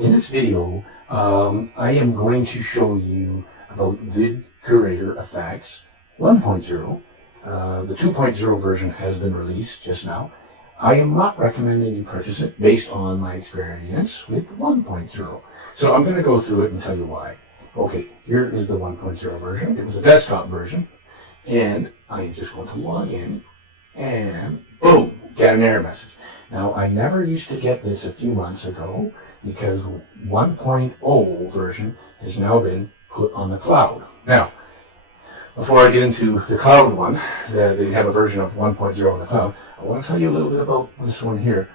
in this video, I am going to show you about VidcuratorFX 1.0. The 2.0 version has been released just now. I am not recommending you purchase it based on my experience with 1.0. So I'm going to go through it and tell you why. Okay, here is the 1.0 version. It was a desktop version. And I'm just going to log in and boom, get an error message. Now, I never used to get this a few months ago because 1.0 version has now been put on the cloud. Now, before I get into the cloud one, they have a version of 1.0 on the cloud, I want to tell you a little bit about this one here.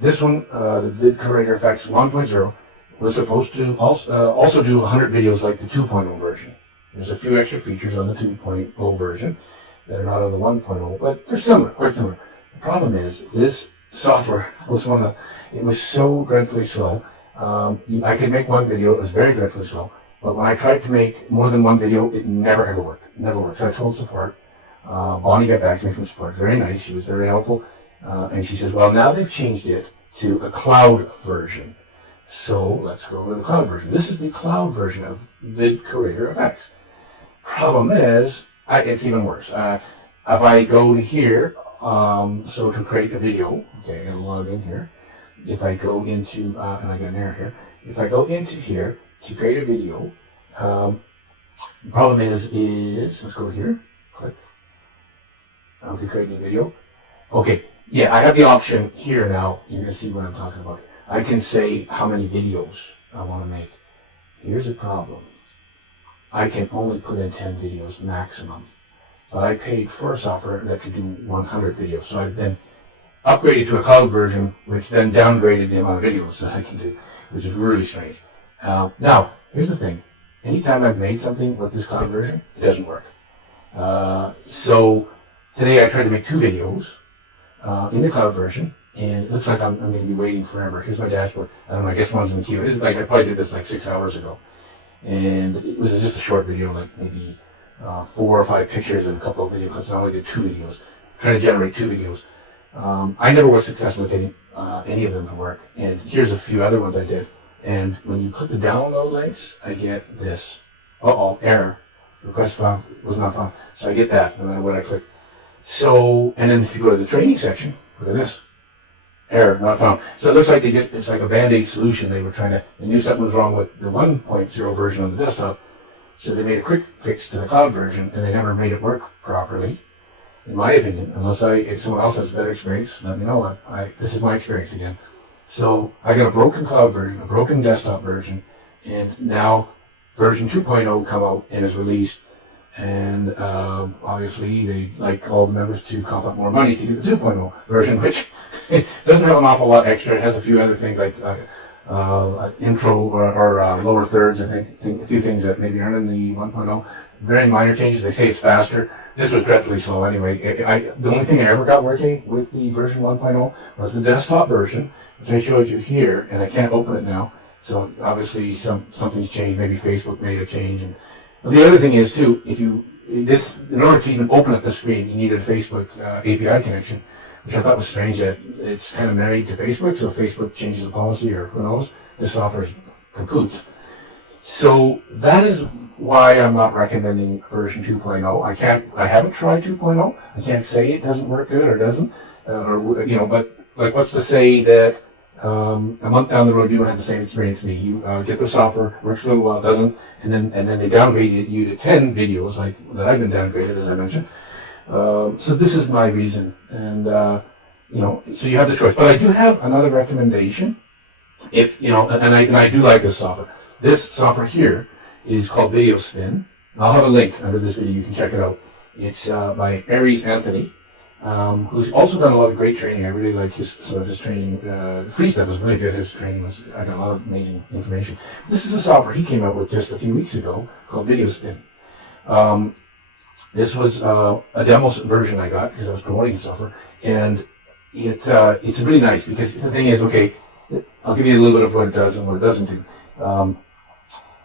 This one, the VidcuratorFX 1.0, was supposed to also do 100 videos like the 2.0 version. There's a few extra features on the 2.0 version that are not on the 1.0, but they're similar, quite similar. The problem is, this software was it was so dreadfully slow. I could make one video, it was very dreadfully slow, but when I tried to make more than one video, it never ever worked. It never worked. So I told support. Bonnie got back to me from support, very nice, she was very helpful, and she says, well, now they've changed it to a cloud version. So let's go to the cloud version. This is the cloud version of VidcuratorFX. Problem is, it's even worse. If I go to here, so to create a video, okay, I'm log in here. If I go into, and I get an error here. If I go into here to create a video, the problem is, let's go here, click. Okay, create a new video. Okay, yeah, I have the option here now. You're going to see what I'm talking about. I can say how many videos I want to make. Here's the problem. I can only put in 10 videos maximum. But I paid for a software that could do 100 videos. So I've been upgraded to a cloud version, which then downgraded the amount of videos that I can do, which is really strange. Now, here's the thing. Anytime I've made something with this cloud version, it doesn't work. So today I tried to make 2 videos in the cloud version, and it looks like I'm going to be waiting forever. Here's my dashboard. I don't know, I guess one's in the queue. This is like, I probably did this like 6 hours ago. And it was just a short video, like maybe 4 or 5 pictures and a couple of video clips. I only did 2 videos, trying to generate 2 videos. I never was successful at getting any of them to work. And here's a few other ones I did. And when you click the download links, I get this. Error. Request file was not found. So I get that no matter what I click. So, and then if you go to the training section, look at this. Error, not found. So it looks like it's like a Band-Aid solution. They knew something was wrong with the 1.0 version of the desktop. So they made a quick fix to the cloud version, and they never made it work properly, in my opinion. If someone else has a better experience, let me know. This is my experience again. So I got a broken cloud version, a broken desktop version, and now version 2.0 come out and is released. And obviously they'd like all the members to cough up more money to get the 2.0 version, which it doesn't have an awful lot extra. It has a few other things like intro or lower thirds, I think a few things that maybe aren't in the 1.0. Very minor changes. They say it's faster. This was dreadfully slow anyway. The only thing I ever got working with the version 1.0 was the desktop version, which I showed you here, and I can't open it now. So obviously something's changed. Maybe Facebook made a change. And the other thing is too, in order to even open up the screen, you needed a Facebook API connection, which I thought was strange that it's kind of married to Facebook, so if Facebook changes the policy or who knows, this software's kapoots. So that is why I'm not recommending version 2.0. I haven't tried 2.0. I can't say it doesn't work good or doesn't, but like what's to say that a month down the road you don't have the same experience as me. You get the software, works for a while, doesn't, and then they downgrade you to 10 videos like that I've been downgraded, as I mentioned. So this is my reason, and so you have the choice. But I do have another recommendation. If and I do like this software. This software here is called Spinn. I'll have a link under this video. You can check it out. It's by Aries Anthony, who's also done a lot of great training. I really like some of his training. Free stuff was really good. His training I got a lot of amazing information. This is a software he came out with just a few weeks ago called Spinn. This was a demo version I got because I was promoting the software, and it's really nice because the thing is, okay, I'll give you a little bit of what it does and what it doesn't do.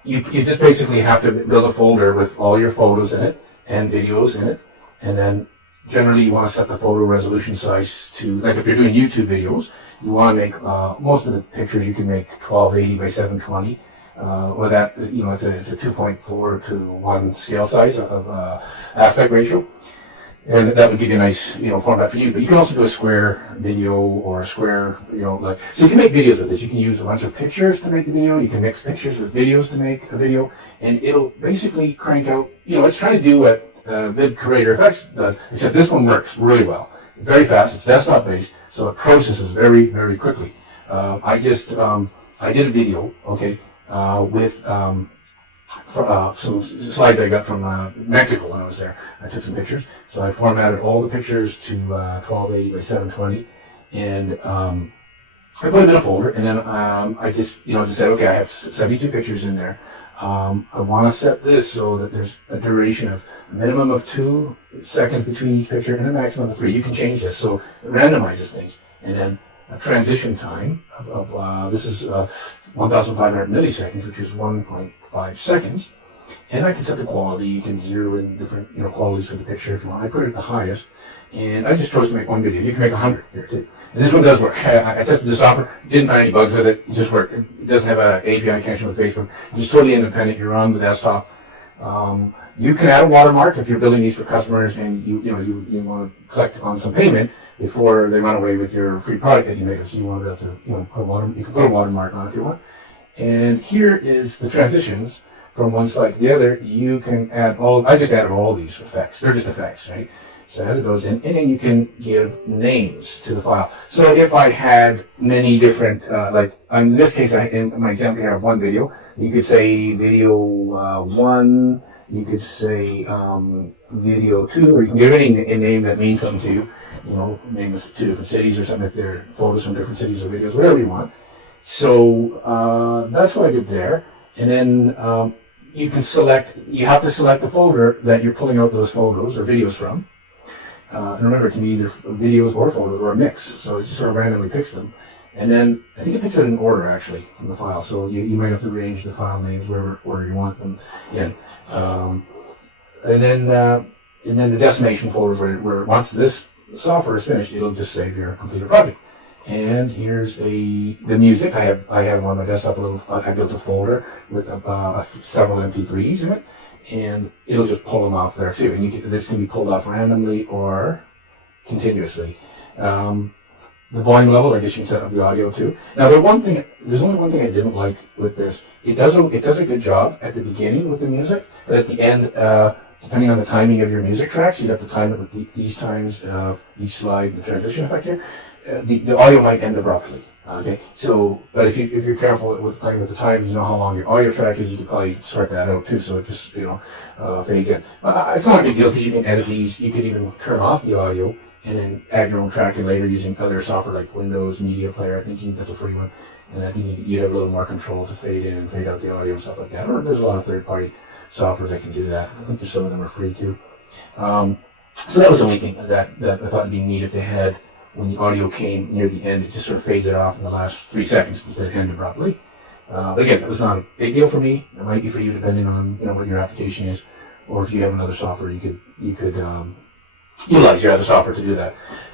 You just basically have to build a folder with all your photos in it and videos in it, and then generally you want to set the photo resolution size to, like if you're doing YouTube videos, you want to make, most of the pictures you can make 1280 by 720. Or that, you know, it's a 2.4 to 1 scale size of aspect ratio. And that would give you a nice, you know, format for you. But you can also do a square video or a square, you know, like, so you can make videos with this. You can use a bunch of pictures to make the video. You can mix pictures with videos to make a video. And it'll basically crank out, you know, it's trying to do what VidcuratorFX does, except this one works really well. Very fast. It's desktop based, so it processes very, very quickly. I did a video, okay, with some slides I got from Mexico when I was there. I took some pictures, so I formatted all the pictures to 1280 by 720, and I put them in a folder, and then I just said, okay, I have 72 pictures in there. I want to set this so that there's a duration of a minimum of 2 seconds between each picture and a maximum of 3. You can change this, so it randomizes things, and then a transition time of this is 1,500 milliseconds, which is 1.5 seconds. And I can set the quality. You can zero in different, you know, qualities for the picture if you want. I put it at the highest, and I just chose to make one video. You can make 100 here too. And this one does work. I tested the software, didn't find any bugs with it. It just worked. It doesn't have an API connection with Facebook. It's just totally independent. You're on the desktop. You can add a watermark if you're building these for customers, and you want to collect on some payment before they run away with your free product that you made. So you want to be able to, you know, you can put a watermark on if you want. And here is the transitions from one slide to the other. You can add I just added all these effects. They're just effects, right? So I added those in, and then you can give names to the file. So if I had many different, like in this case, in my example here, I have one video. You could say video 1. You could say video 2, or you can give any a name that means something to you. You know, name this 2 different cities or something if they're photos from different cities or videos, whatever you want. So that's what I did there. And then you have to select the folder that you're pulling out those photos or videos from. And remember, it can be either videos or photos or a mix. So it just sort of randomly picks them. And then I think it picks it in order actually from the file. So you might have to arrange the file names wherever order you want them in. And then the destination folders where once this software is finished, it'll just save your completed project. And here's the music. I have on my desktop I built a folder with several MP3s in it, and it'll just pull them off there too. And this can be pulled off randomly or continuously. The volume level, I guess you can set up the audio too. Now there's only one thing I didn't like with this. It does a good job at the beginning with the music, but at the end, depending on the timing of your music tracks, you'd have to time it with these times of each slide, the transition effect here. The audio might end abruptly. Okay, so but if you're careful with playing with the time, you know how long your audio track is. You could probably sort that out too, so it just fades in. It's not a big deal because you can edit these. You could even turn off the audio and then add your own tracking later using other software like Windows Media Player. I think that's a free one, and I think you'd have a little more control to fade in and fade out the audio and stuff like that. Or there's a lot of third-party software that can do that. I think some of them are free too. So that was the only thing that I thought would be neat if they had. When the audio came near the end, it just sort of fades it off in the last 3 seconds instead of end abruptly. But again, that was not a big deal for me. It might be for you depending on what your application is, or if you have another software, you could utilize your other software to do that.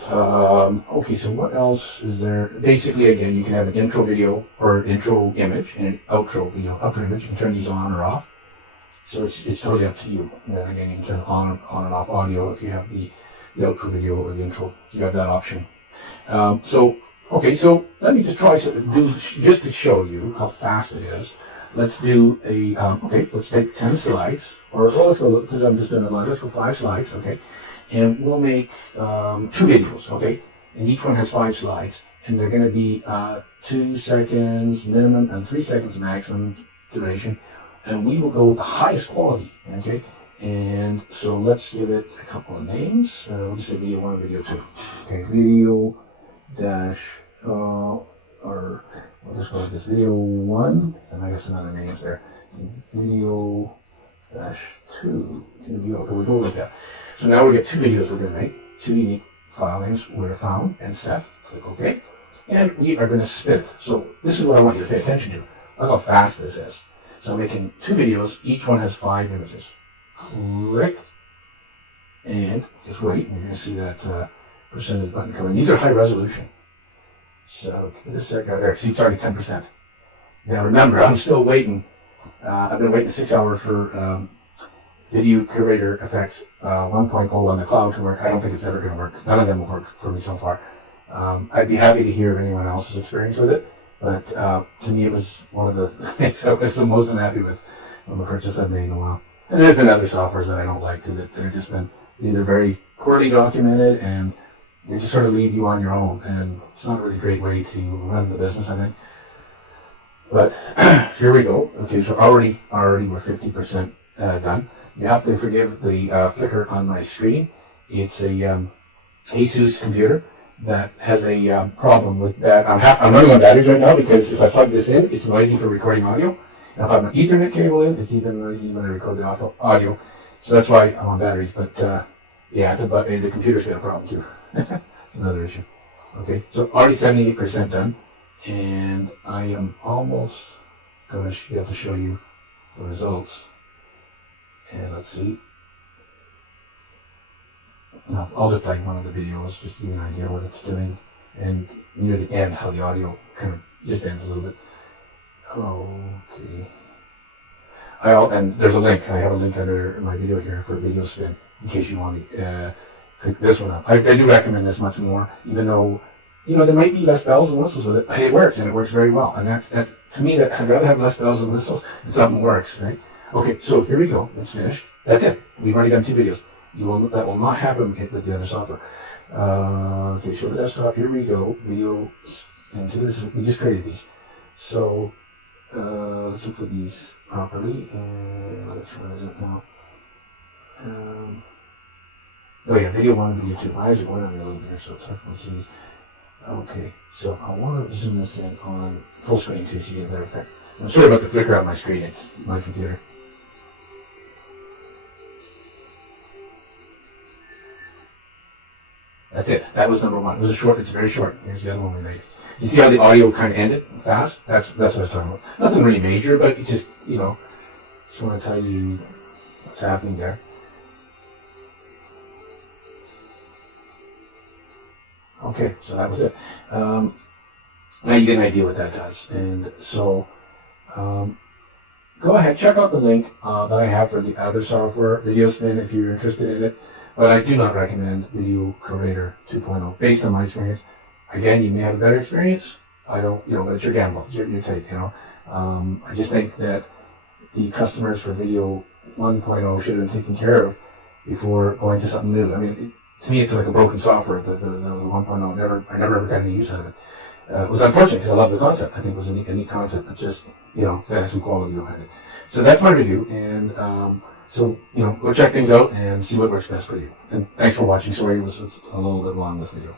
Okay, so what else is there? Basically, again, you can have an intro video or an intro image and an outro video, outro image. You can turn these on or off. So it's totally up to you. And then again, you can turn on and off audio if you have the outro video or the intro. You have that option. So let me just try just to show you how fast it is. Let's do let's take 10 slides, let's go, because I'm just doing a lot. Let's go 5 slides, okay? And we'll make 2 videos, okay? And each one has 5 slides, and they're going to be 2 seconds minimum and 3 seconds maximum duration. And we will go with the highest quality, okay? And so let's give it a couple of names. We'll just say video 1 and video 2. Okay, video dash, or we'll just go with this video 1, and I guess some other names there. Video dash 2. Okay, we'll go like that. So now we get 2 videos we're going to make, 2 unique file names were found and set. Click OK. And we are going to spin it. So this is what I want you to pay attention to. Look how fast this is. So I'm making 2 videos. Each one has 5 images. Click. and just wait, and you're going to see that percentage button come in. These are high resolution. So give it a sec. There, see, it's already 10%. Now remember, I'm still waiting. I've been waiting 6 hours for VidcuratorFX 1.0 on the cloud to work. I don't think it's ever going to work. None of them have worked for me so far. I'd be happy to hear anyone else's experience with it, but to me it was one of the things I was the most unhappy with from a purchase I've made in a while. And there's been other softwares that I don't like too, that have just been either very poorly documented and they just sort of leave you on your own, and it's not a really great way to run the business, I think. But here we go. Okay, so already we're 50% done. You have to forgive the flicker on my screen. It's a Asus computer that has a problem with that. I'm running on batteries right now because if I plug this in, it's noisy for recording audio. And if I have an Ethernet cable in, it's even noisy when I record the audio. So that's why I'm on batteries. But yeah, the computer's got a problem too. It's another issue. Okay, so already 78% done. And I am almost going to be able to show you the results. And let's see. No, I'll just play one of the videos just to give you an idea what it's doing. And near the end, how the audio kind of just ends a little bit. Okay. And there's a link. I have a link under my video here for video Spinn in case you want to pick this one up. I do recommend this much more, even though, you know, there might be less bells and whistles with it, but it works, and it works very well. And that's to me, that I'd rather have less bells and whistles and something works, right? Okay, so here we go. It's finished. That's it. We've already done 2 videos. That will not happen with the other software. Okay, show the desktop. Here we go. Video into this. We just created these. So let's look for these properly. And which one is it now? Oh yeah, video 1 and video 2. My eyes are going on me a little bit here, so it's hard for me to see these. Okay, so I want to zoom this in on full screen too, so you get a better effect. I'm sorry about the flicker on my screen. It's my computer. That's it. That was number 1. It was a short. It's very short. Here's the other one we made. You see how the audio kind of ended fast? That's what I was talking about. Nothing really major, but it's just, you know, just want to tell you what's happening there. Okay, so that was it. Now you get an idea what that does. And so go ahead, check out the link that I have for the other software, Video Spinn, if you're interested in it. But I do not recommend VidcuratorFX 2.0 based on my experience. Again, you may have a better experience. I don't, you know, but it's your gamble. It's your take, you know. I just think that the customers for Video 1.0 should have been taken care of before going to something new. I mean, to me, it's like a broken software. The 1.0, I never ever got any use out of it. It was unfortunate because I love the concept. I think it was a neat concept. It's just, you know, that has some quality behind it. So that's my review. And so, you know, go check things out and see what works best for you. And thanks for watching. Sorry it was a little bit long, this video.